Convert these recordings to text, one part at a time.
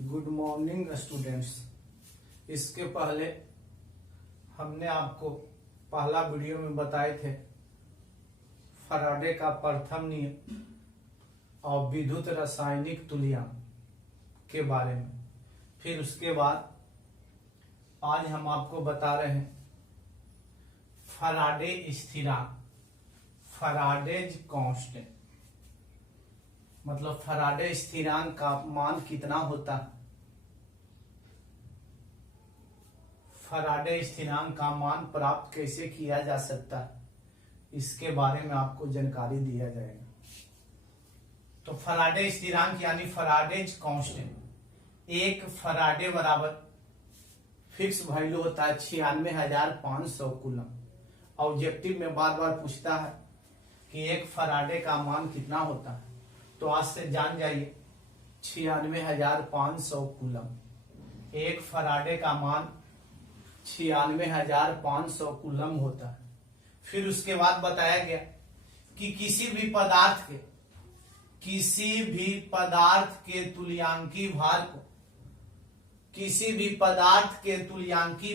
Good morning students. इसके पहले हमने आपको पहला वीडियो में बताए थे फराडे का प्रथम नियम और विद्युत रासायनिक तुल्यांक के बारे में। फिर उसके बाद आज हम आपको बता रहे हैं फराडे स्थिरांक, फराडेज कांस्टेंट, मतलब फराडे स्थिरांक का मान कितना होता है। फराडे स्थिरांक का मान प्राप्त कैसे किया जा सकता है, इसके बारे में आपको जानकारी दिया जाएगा। तो फराडे स्थिरांक यानी फराडेज कांस्टेंट, एक फराडे बराबर फिक्स वैल्यू होता है 96,500 कूलम। ऑब्जेक्टिव में बार बार पूछता है कि एक फराडे का मान कितना होता है, तो आज से जान जाइए 96,500 कूलम। एक फराडे का मान 96,500 कूलम होता है। फिर उसके बाद बताया गया कि किसी भी पदार्थ के तुल्यांकी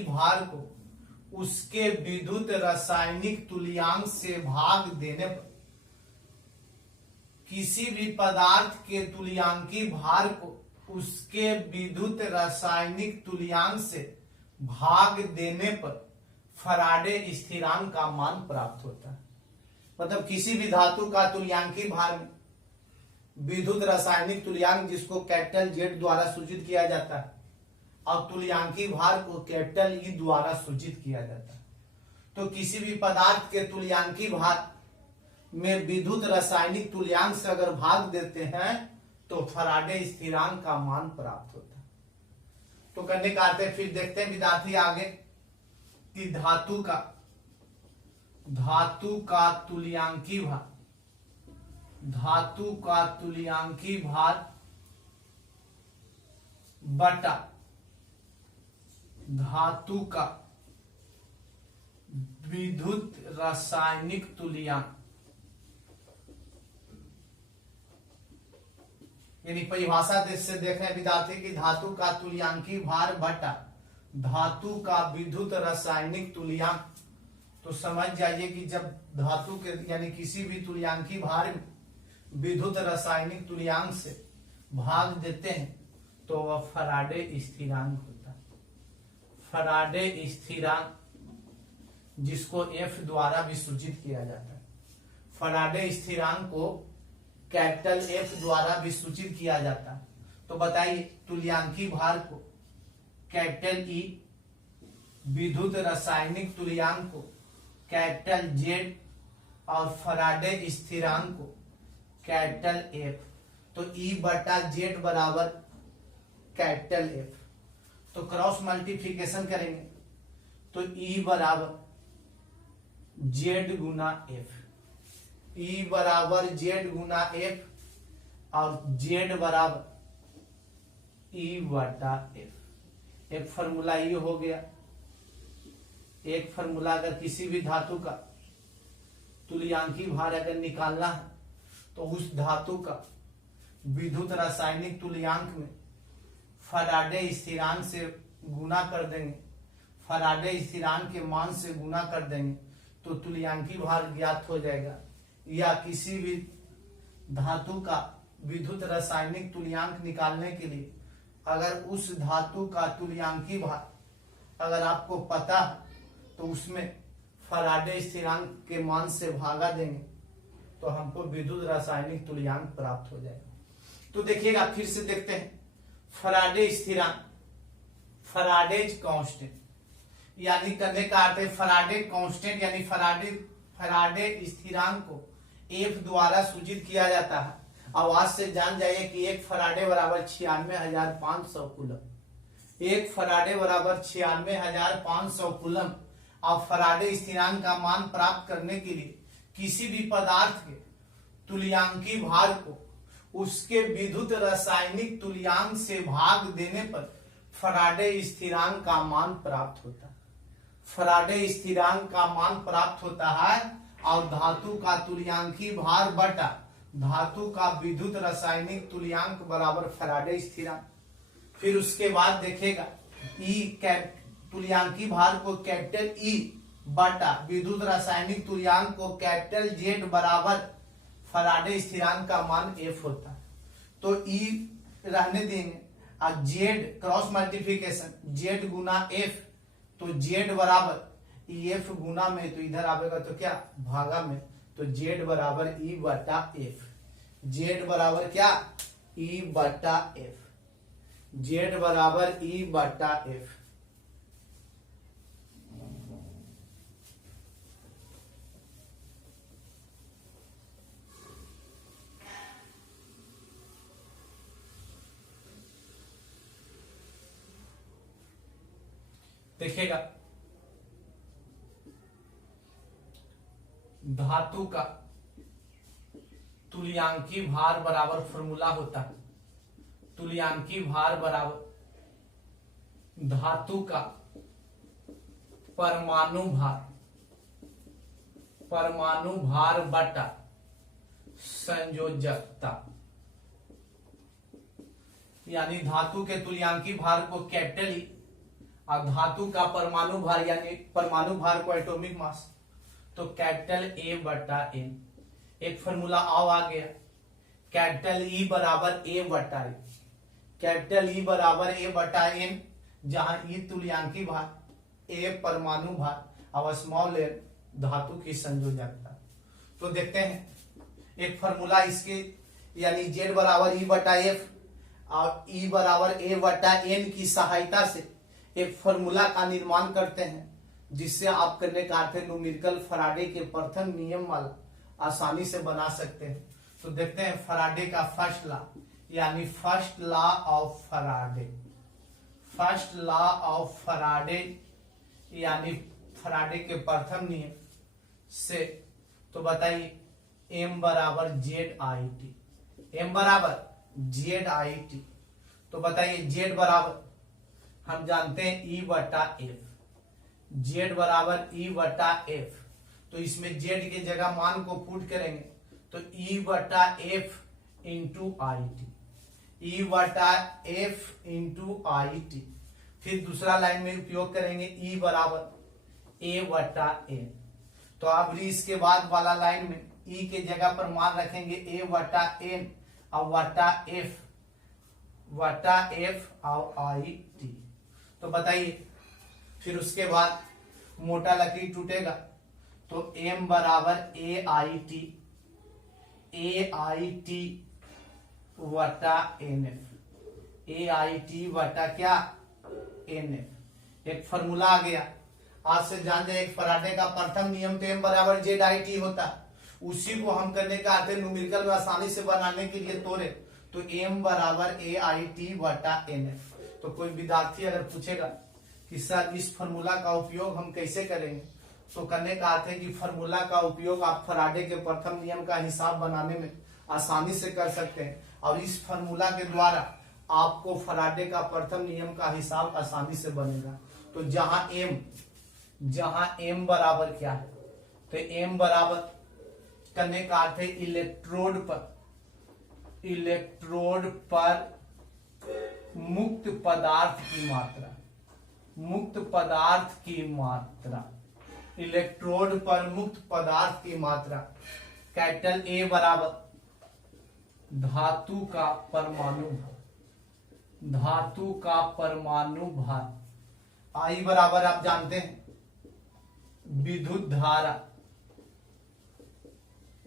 भार को उसके विद्युत रासायनिक तुल्यांक से भाग देने पर, किसी भी पदार्थ के तुल्यांकी भार को उसके विद्युत रासायनिक तुल्यांक से भाग देने पर फराडे स्थिरांक का मान प्राप्त होता है। मतलब किसी भी धातु का तुल्यांकी भार में विद्युत रासायनिक तुल्यांक, जिसको कैपिटल जेड द्वारा सूचित किया जाता है, और तुल्यांकी भार को कैपिटल ई द्वारा सूचित किया जाता है। तो किसी भी पदार्थ के तुल्यांकी भार में विद्युत रासायनिक तुल्यांक से अगर भाग देते हैं तो फराडे स्थिरांक का मान प्राप्त होता है। तो करने का अर्थ है, फिर देखते हैं विद्यार्थी आगे कि धातु का तुल्यांकी भार बटा धातु का विद्युत रासायनिक तुल्यांक, यानी परिभाषा से देखें विद्यार्थी की धातु का तुल्यांकी भार बटा धातु का विद्युत रासायनिक तुल्यांक। तो समझ जाइए कि जब धातु के यानी किसी भी तुल्यांकी भार में विद्युत रासायनिक तुल्यांक से भाग देते हैं तो वह फराडे स्थिरांक होता है। फराडे स्थिरांक, जिसको F द्वारा भी सूचित किया जाता है। फराडे स्थिरांक को कैपिटल F द्वारा भी सूचित किया जाता है। तो बताइए, तुल्यांकी भार को कैपिटल E, विद्युत रासायनिक तुल्यांक को कैपिटल Z और फराडे स्थिरांक को कैपिटल F। तो E बटा Z बराबर कैपिटल F। तो क्रॉस मल्टीप्लिकेशन करेंगे तो E बराबर Z गुना F, E बराबर Z गुना F और Z बराबर E बटा F। एक फॉर्मूला ये हो गया। एक फॉर्मूला, अगर किसी भी धातु का तुल्यांकी भार अगर निकालना है तो उस धातु का विद्युत रासायनिक तुल्यांक में फराडे स्थिरांक से गुना कर देंगे, फराडे स्थिरांक के मान से गुना कर देंगे तो तुल्यांकी भार ज्ञात हो जाएगा। या किसी भी धातु का विद्युत रासायनिक तुल्यांक निकालने के लिए अगर उस धातु का तुल्यांकी भार अगर आपको पता है तो उसमें फराडे स्थिरांक के मान से भागा देंगे तो हमको विद्युत रासायनिक तुल्यांक प्राप्त हो जाएगा। तो देखिएगा, फिर से देखते हैं फराडे स्थिरांक, फराडेज कांस्टेंट, यानी करने का अर्थ है फराडे कांस्टेंट यानी फराडे स्थिरांक को F द्वारा सूचित किया जाता है। और आज से जान जाइए कि एक फराडे बराबर 96,500 कूलम। एक फराडे बराबर 96,500 कूलम। और फराडे स्थिरांक का मान प्राप्त करने के लिए किसी भी पदार्थ के तुल्यांकी भार को उसके विद्युत रासायनिक तुल्यांक से भाग देने पर फराडे स्थिरांक का मान प्राप्त होता है। फराडे स्थिरांक का मान प्राप्त होता है और धातु का तुल्यांकी भार बटा धातु का विद्युत रासायनिक तुल्यांक बराबर फराडे स्थिरांक। फिर उसके बाद देखेगा ई तुल्यांकी भार को कैपिटल ई बटा विद्युत रासायनिक तुल्यांक को कैपिटल जेड बराबर फराडे स्थिरांक का मान एफ होता है। तो ई रहने देंगे और जेड क्रॉस मल्टीप्लिकेशन जेड गुना एफ, तो जेड बराबर ई एफ गुना में, तो इधर आएगा तो क्या भागा में, तो जेड बराबर ई बटा एफ। जेड बराबर क्या ई बटा एफ, जेड बराबर ई बटा एफ। देखिएगा धातु का तुल्यांकी भार बराबर फॉर्मूला होता है, तुल्यांकी भार बराबर धातु का परमाणु भार बटा संयोजकता, यानी धातु के तुल्यांकी भार को कैपिटल ई और धातु का परमाणु भार यानी परमाणु भार को एटॉमिक मास, तो कैपिटल ए बटा एन। एक फॉर्मूला आ गया, कैपिटल ई बराबर ए बटा एन, कैपिटल ई बराबर ए बटा एन, जहां ई तुल्यांकी भार, ए परमाणु भार और स्मॉल एन धातु की संयोजकता। तो देखते हैं एक फॉर्मूला इसके, यानी जेड बराबर ई बटा एफ और ई बराबर ए बटा एन की सहायता से एक फॉर्मूला का निर्माण करते हैं, जिससे आप करने का अर्थ है न्यूमेरिकल फराडे के प्रथम नियम वाला आसानी से बना सकते हैं। तो देखते हैं फराडे का फर्स्ट लॉ, यानी first law of Faraday, first law of Faraday यानी फराडे के प्रथम नियम से। तो बताइए एम बराबर जेड आई टी, एम बराबर जेड आई टी। तो बताइए जेड बराबर हम जानते हैं ई बटा एफ, जेड बराबर ई बटा एफ। तो इसमें जेड के जगह मान को पुट करेंगे तो ई बटा एफ इंटू आई टी, ई बटा एफ इंटू आई टी। फिर दूसरा लाइन में उपयोग करेंगे ई बराबर ए बटा एन। तो अब इसके बाद वाला लाइन में ई के जगह पर मान रखेंगे ए बटा एन और वटा एफ और आई टी। तो बताइए फिर उसके बाद मोटा लकीर टूटेगा तो m बराबर ए आई टी वटा N F, A I T वटा क्या एन एफ। एक फॉर्मूला आ गया, आज से जान जाए एक फराडे का प्रथम नियम तो m बराबर जेड आई टी होता, उसी को हम करने का आते न्यूमेरिकल में आसानी से बनाने के लिए तोड़े तो m बराबर ए आई टी वटा एन एफ। तो कोई विद्यार्थी अगर पूछेगा कि सर इस फॉर्मूला का उपयोग हम कैसे करेंगे, तो करने का अर्थ है कि फॉर्मूला का उपयोग आप फराडे के प्रथम नियम का हिसाब बनाने में आसानी से कर सकते हैं और इस फॉर्मूला के द्वारा आपको फराडे का प्रथम नियम का हिसाब आसानी से बनेगा। तो जहां m बराबर क्या है, तो m बराबर करने का अर्थ है इलेक्ट्रोड पर मुक्त पदार्थ की मात्रा, मुक्त पदार्थ की मात्रा, इलेक्ट्रोड पर मुक्त पदार्थ की मात्रा। कैपिटल ए बराबर धातु का परमाणु भार, धातु का परमाणु भार। आई बराबर आप जानते हैं विद्युत धारा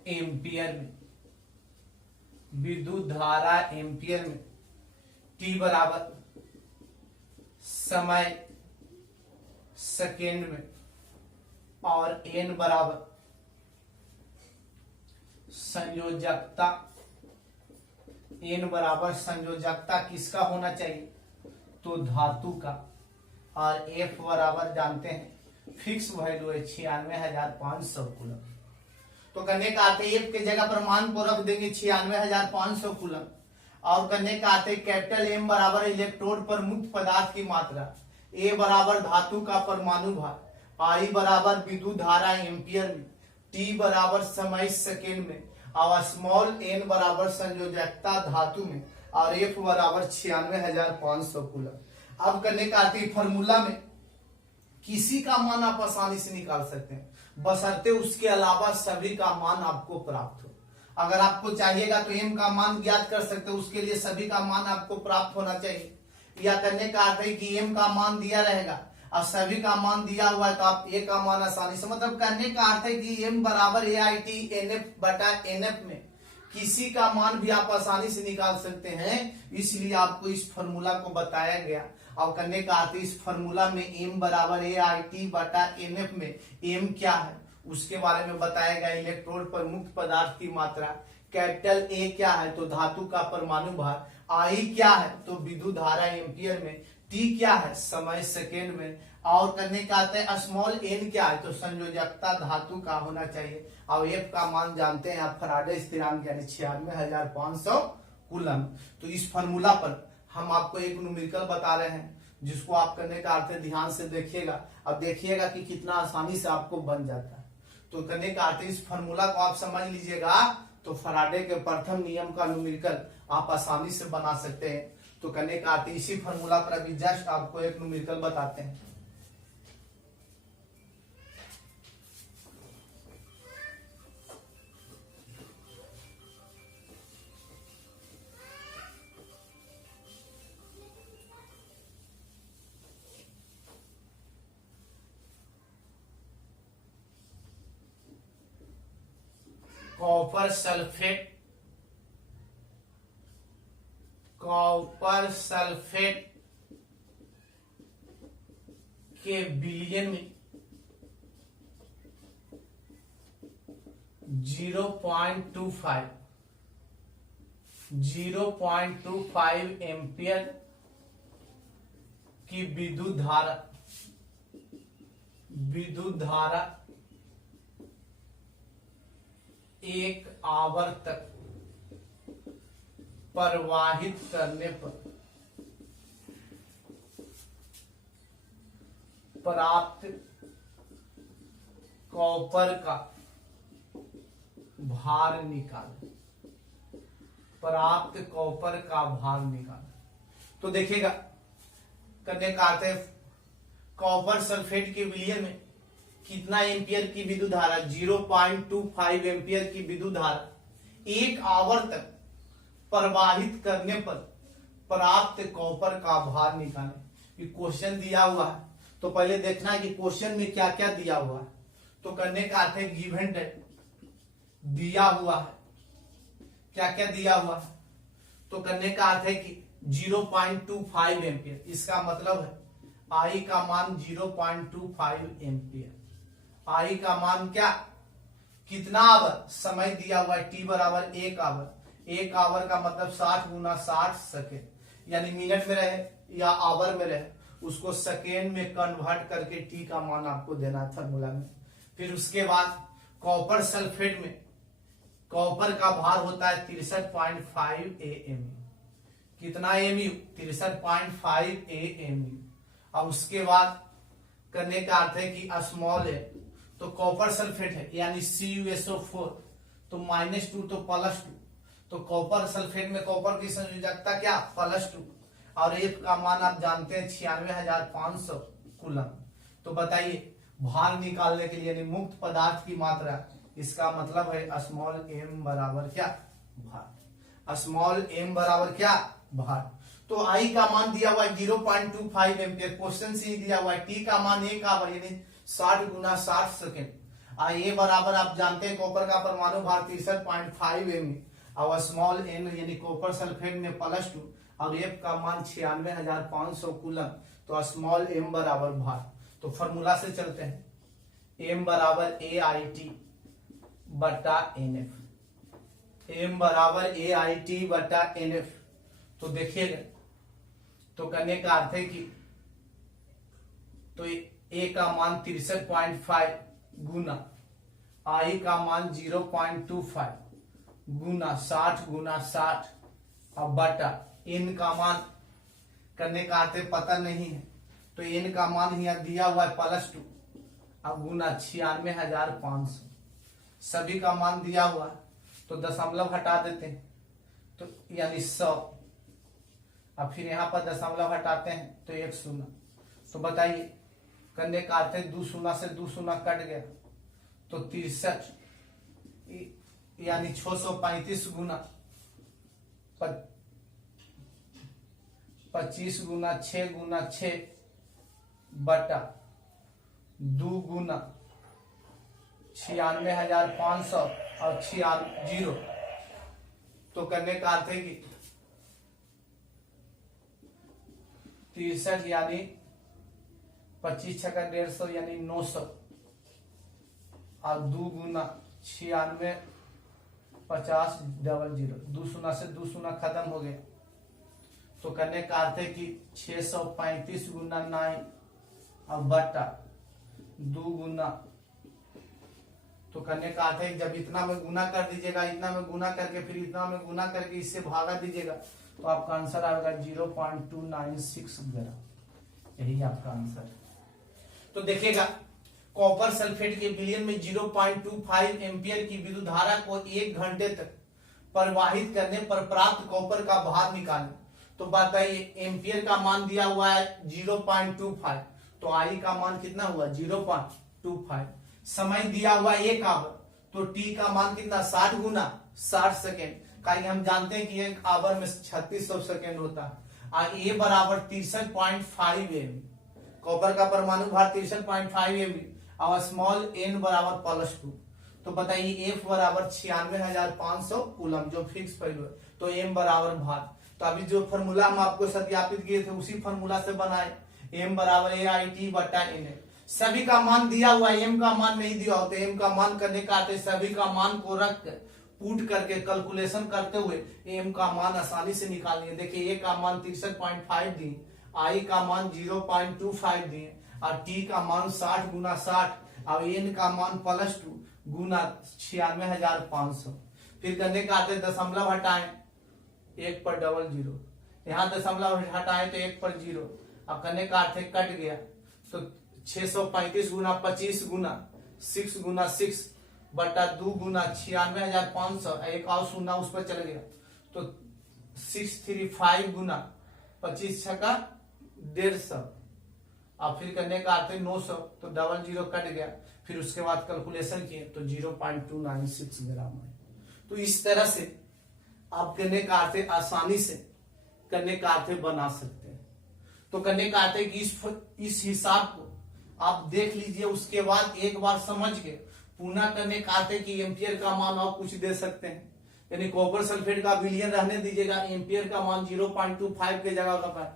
एम्पियर में, विद्युत धारा एम्पियर में। टी बराबर समय सेकेंड में और एन बराबर संयोजकता, एन बराबर संयोजकता किसका होना चाहिए, तो धातु का। और एफ बराबर जानते हैं फिक्स वैल्यू है 96,500 कूलम। तो करने का आते एफ के जगह पर मान को रख देंगे 96,500 कूलम और करने का आते कैपिटल एम बराबर इलेक्ट्रोड पर मुक्त पदार्थ की मात्रा, ए बराबर धातु का परमाणु भार, आई बराबर विद्युत धारा एम्पियर में, टी बराबर समय सेकेंड में और स्मॉल एन बराबर संयोजकता धातु में। और एफ बराबर 96,500 कूलम। अब करने का आते फॉर्मूला में किसी का मान आप आसानी से निकाल सकते हैं, बशर्ते उसके अलावा सभी का मान आपको प्राप्त हो। अगर आपको चाहिएगा तो एम का मान ज्ञात कर सकते हो, उसके लिए सभी का मान आपको प्राप्त होना चाहिए। या करने का अर्थ है कि एम का मान दिया रहेगा और सभी का मान दिया हुआ है तो आप ए का मान आसानी से, मतलब करने का अर्थ है कि एम बराबर A I T N F बटा एन एफ में किसी का मान भी आप आसानी से निकाल सकते हैं, इसलिए आपको इस फॉर्मूला को बताया गया। और करने का अर्थ इस फॉर्मूला में एम बराबर ए आई टी बटा एन एफ में एम क्या है उसके बारे में बताया गया। इलेक्ट्रोड पर मुक्त पदार्थ की मात्रा, कैपिटल ए क्या है तो धातु का परमाणु भार, आई क्या है तो विद्युत धारा एम्पियर में, टी क्या है समय सेकेंड में, और करने का आता है स्मॉल एन क्या है तो संयोजकता धातु का होना चाहिए। और एफ का मान जानते हैं आप फैराडे स्थिरांक यानी 96,500 कूलम। तो इस फॉर्मूला पर हम आपको एक न्यूमेरिकल बता रहे हैं जिसको आप करने का अर्थ ध्यान से देखिएगा। अब देखिएगा कि कितना आसानी से आपको बन जाता है। तो करने का अर्थ इस फॉर्मूला को आप समझ लीजिएगा तो फैराडे के प्रथम नियम का न्यूमेरिकल आप आसानी से बना सकते हैं। तो करने का अर्थ इसी फॉर्मूला पर अभी जस्ट आपको एक न्यूमेरिकल बताते हैं। कॉपर सल्फेट, कॉपर सल्फेट के विलयन में 0.25 एम्पियर की विद्युत धारा एक आवर तक प्रवाहित करने पर प्राप्त कॉपर का भार निकालें, प्राप्त कॉपर का भार निकालें। तो देखिएगा करने का अर्थ है कॉपर सल्फेट के विलयन में कितना एम्पियर की विद्युत धारा, 0.25 एम्पियर की विद्युत धारा एक आवर तक प्रवाहित करने पर प्राप्त कॉपर का भार निकालें। ये क्वेश्चन दिया हुआ है तो पहले देखना है कि क्वेश्चन में क्या क्या दिया हुआ है। तो करने का अर्थ है गिवन दिया हुआ है, क्या क्या दिया हुआ है तो करने का अर्थ है कि 0.25 एम्पियर, इसका मतलब है आई का मान 0.25 एम्पियर। आई का मान क्या, कितना आवर, समय दिया हुआ है टी बराबर 1 आवर। 1 आवर का मतलब 60 गुना 60 सेकेंड, यानी मिनट में रहे या आवर में रहे उसको सेकेंड में कन्वर्ट करके टी का मान आपको देना है फॉर्मूला में। फिर उसके बाद कॉपर सल्फेट में कॉपर का भार होता है 63.5 AMU। कितना एमयू, 63.5 AMU। और उसके बाद करने का अर्थ है कि स्मॉल है तो कॉपर सल्फेट है यानी CuSO4 तो -2 तो +2, तो कॉपर सल्फेट में कॉपर की संयोजकता क्या +2 और एफ का मान आप जानते हैं 96,500 कूलम। तो बताइए भार निकालने के लिए यानी मुक्त पदार्थ की मात्रा, इसका मतलब है स्मॉल एम बराबर क्या भार, स्मॉल एम बराबर क्या भार। तो आई का मान दिया हुआ है 0.25 एम्पियर, क्वेश्चन से ही दिया हुआ है। टी का मान 1 आवर यानी 60 गुना 60 सेकेंड। ए बराबर आप जानते हैं कॉपर का परमाणु भार 63.5 एमयू और स्मॉल एन यानी कॉपर सल्फेट में +2 और एफ का मान 96,500 कूलम। तो स्मॉल एम बराबर भार। तो फॉर्मूला से चलते हैं, एम बराबर AIT बटा NF, एम बराबर AIT बटा NF। तो देखिएगा तो करने का अर्थ है कि तो ए का मान 63.5 गुना आई का मान 0.25 गुना 60 गुना 60 और बटा एन का मान करने का अर्थ पता नहीं है तो एन का मान यहाँ दिया हुआ है +2 अब गुना 96,500, सभी का मान दिया हुआ है तो दशमलव हटा देते हैं तो यानी 100 अब फिर यहाँ पर दशमलव हटाते हैं तो 1 शून्य। तो बताइए करने का अर्थ है 2 शून्य से 2 शून्य कट गया तो 63 यानी 635 गुना 25 गुना 6 गुना 6 बटा 2 गुना 96,500 और 0। तो करने का अर्थ है कि 63 यानी 25 छक्का 150 यानी 900 और 2 गुना 96 50 00। 2 शून्य से 2 शून्य खत्म हो गया। तो करने का अर्थ है कि 635 गुना 9 और बटा 2 गुना। तो करने का अर्थ है जब इतना में गुना कर दीजिएगा, इतना में गुना करके फिर इतना में गुना करके इससे भागा दीजिएगा तो आपका आंसर आएगा 0.296 ग्राम। यही आपका आंसर है। तो देखिएगा कॉपर सल्फेट के विलयन में 0.25 एम्पियर की विद्युत धारा को 1 घंटे तक प्रवाहित करने पर प्राप्त कॉपर का भार निकालें। तो बताइए एम्पियर का मान दिया हुआ है 0.25 तो आई का मान कितना हुआ 0.25। समय दिया हुआ 1 आवर तो टी का मान कितना 60 गुना 60 सेकेंड का हम जानते हैं कि 1 आवर में 3600 सेकेंड होता है। और ए बराबर 63.5 एम, कॉपर का परमाणु भार 63.5 एम और स्मॉल एन बराबर +2। तो बताइए एफ बराबर 96,500 कूलम जो फिक्स पहलू है। तो एम बराबर भार। तो अभी जो फॉर्मूला हम आपको सत्यापित किए थे उसी फॉर्मूला से बनाए, एम बराबर AIT बटा NA। सभी का मान दिया हुआ, एम का मान नहीं दिया होता। एम का मान करने का आते सभी का मान को रख कर पुट करके कैलकुलेशन करते हुए एम का मान आसानी से निकालिए। देखिए ए का मान 63.5 दिए, आई का मान 0.25 दिए और टी का मान 60 गुना 60 और एन का मान +2 गुना 96,500। फिर करने का आते दशमलव हटाएं 1 पर 00, यहाँ दशमलव हटाएं तो 1 पर 0। अब करने का अर्थ कट गया तो 635 गुना 25 गुना 6 गुना 6 बटा 2 गुना 96,500 एक और शून्य उस पर चल गया तो 635 गुना 25 छक्का 150 और फिर करने का अर्थ 900 तो 00 कट गया। फिर उसके बाद कैलकुलेशन किए तो 0.296 ग्राम है। तो इस तरह से आप करने का अर्थ आसानी से करने का अर्थ बना सकते हैं। तो करने का अर्थ है कि इस हिसाब को आप देख लीजिए, उसके बाद एक बार समझ के पुनः करने का अर्थ है कि एम्पियर का मान आप कुछ दे सकते हैं। यानी कॉपर सल्फेट का विलयन रहने दीजिएगा, एम्पियर का मान 0.25 के जगह पर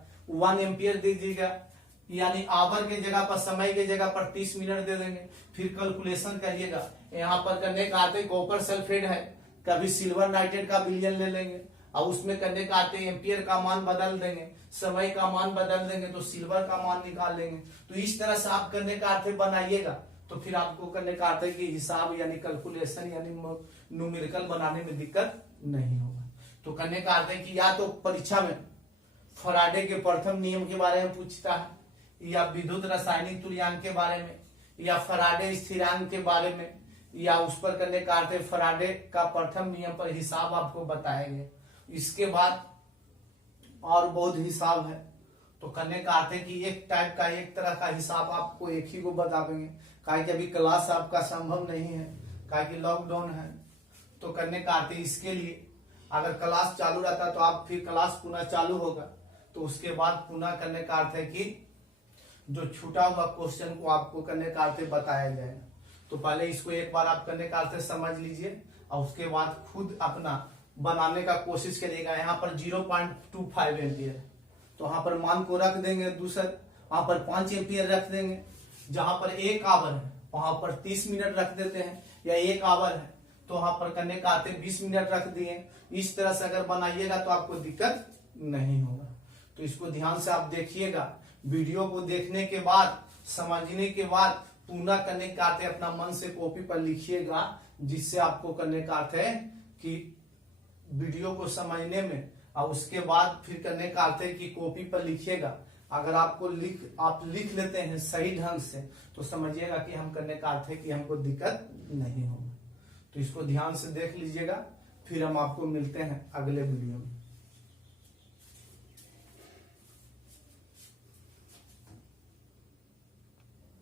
1 एम्पियर दे दीजिएगा, यानी आवर के जगह पर समय के जगह पर 30 मिनट दे देंगे। फिर कैलकुलेशन करिएगा। यहाँ पर करने का अर्थ है कॉपर सल्फेट है, कभी सिल्वर नाइट्रेट का विलयन ले लेंगे और उसमें करने का आते एम्पियर का मान बदल देंगे, समय का मान बदल देंगे तो सिल्वर का मान निकाल लेंगे। तो इस तरह से आप करने का अर्थ बनाइएगा तो फिर आपको करने का अर्थ है कि हिसाब यानी कैलकुलेशन यानी न्यूमेरिकल बनाने में दिक्कत नहीं होगा। तो करने का अर्थ है कि या तो परीक्षा में फराडे के प्रथम नियम के बारे में पूछता है, या विद्युत रासायनिक तुल्यांक के बारे में, या फराडे स्थिरांक के बारे में, या उस पर करने का अर्थ है फराडे का प्रथम नियम पर हिसाब आपको बताएंगे। इसके बाद और बहुत हिसाब है। तो करने का अर्थ है कि एक टाइप का एक तरह का हिसाब आपको एक ही को बता देंगे, काहे कि अभी क्लास आपका संभव नहीं है, काहे कि लॉकडाउन है। तो करने का अर्थ है इसके लिए अगर क्लास चालू रहता तो आप फिर क्लास पुनः चालू होगा तो उसके बाद पुनः करने का अर्थ है कि जो छूटा हुआ क्वेश्चन को आपको करने का अर्थ बताया जाएगा। तो पहले इसको एक बार आप करने का अर्थ समझ लीजिए और उसके बाद खुद अपना बनाने का कोशिश करिएगा। यहाँ पर 0.25 एम्पियर तो वहां पर मान को रख देंगे, दूसरा वहां पर 5 एम्पियर रख देंगे। जहां पर 1 आवर है वहां पर 30 मिनट रख देते हैं, या 1 आवर है तो वहां पर करने का आते 20 मिनट रख दिए। इस तरह से अगर बनाइएगा तो आपको दिक्कत नहीं होगा। तो इसको ध्यान से आप देखिएगा। वीडियो को देखने के बाद समझने के बाद पुनः करने का अर्थ है अपना मन से कॉपी पर लिखिएगा, जिससे आपको करने का अर्थ है कि वीडियो को समझने में और उसके बाद फिर करने का अर्थ है कि कॉपी पर लिखिएगा। अगर आपको आप लिख लेते हैं सही ढंग से तो समझिएगा कि हम करने का अर्थ है कि हमको दिक्कत नहीं होगा। तो इसको ध्यान से देख लीजिएगा। फिर हम आपको मिलते हैं अगले वीडियो में।